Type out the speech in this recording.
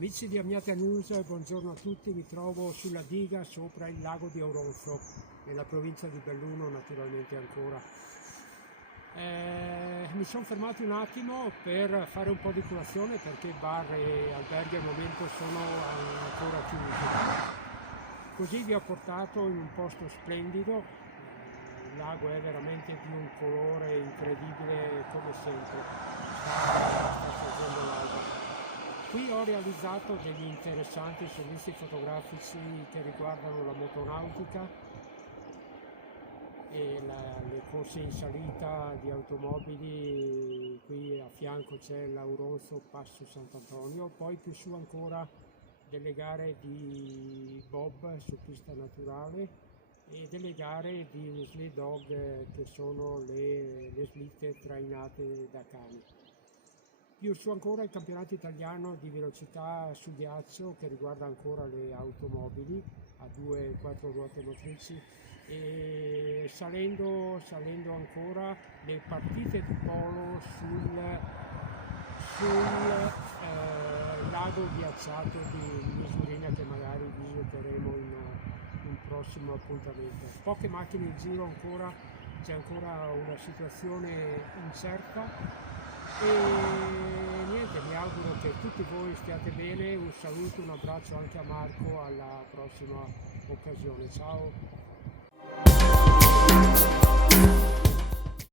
Amici di Amiata News, buongiorno a tutti, mi trovo sulla diga sopra il lago di Auronzo, nella provincia di Belluno naturalmente ancora. Mi sono fermato un attimo per fare un po' di colazione perché bar e alberghi al momento sono ancora chiusi. Così vi ho portato in un posto splendido, il lago è veramente di un colore incredibile come sempre, sta sorgendo l'alba. Qui ho realizzato degli interessanti servizi fotografici che riguardano la motonautica e le corse in salita di automobili. Qui a fianco c'è l'Auronzo Passo Sant'Antonio, poi più su ancora delle gare di bob su pista naturale e delle gare di sled dog che sono le slitte trainate da cani. Più su ancora il campionato italiano di velocità su ghiaccio che riguarda ancora le automobili a 2 e 4 ruote motrici e salendo ancora le partite di polo sul lago ghiacciato di Misurina che magari visiteremo in un prossimo appuntamento. Poche macchine in giro ancora, c'è ancora una situazione incerta. E niente, mi auguro che tutti voi stiate bene, un saluto, un abbraccio anche a Marco, alla prossima occasione, ciao!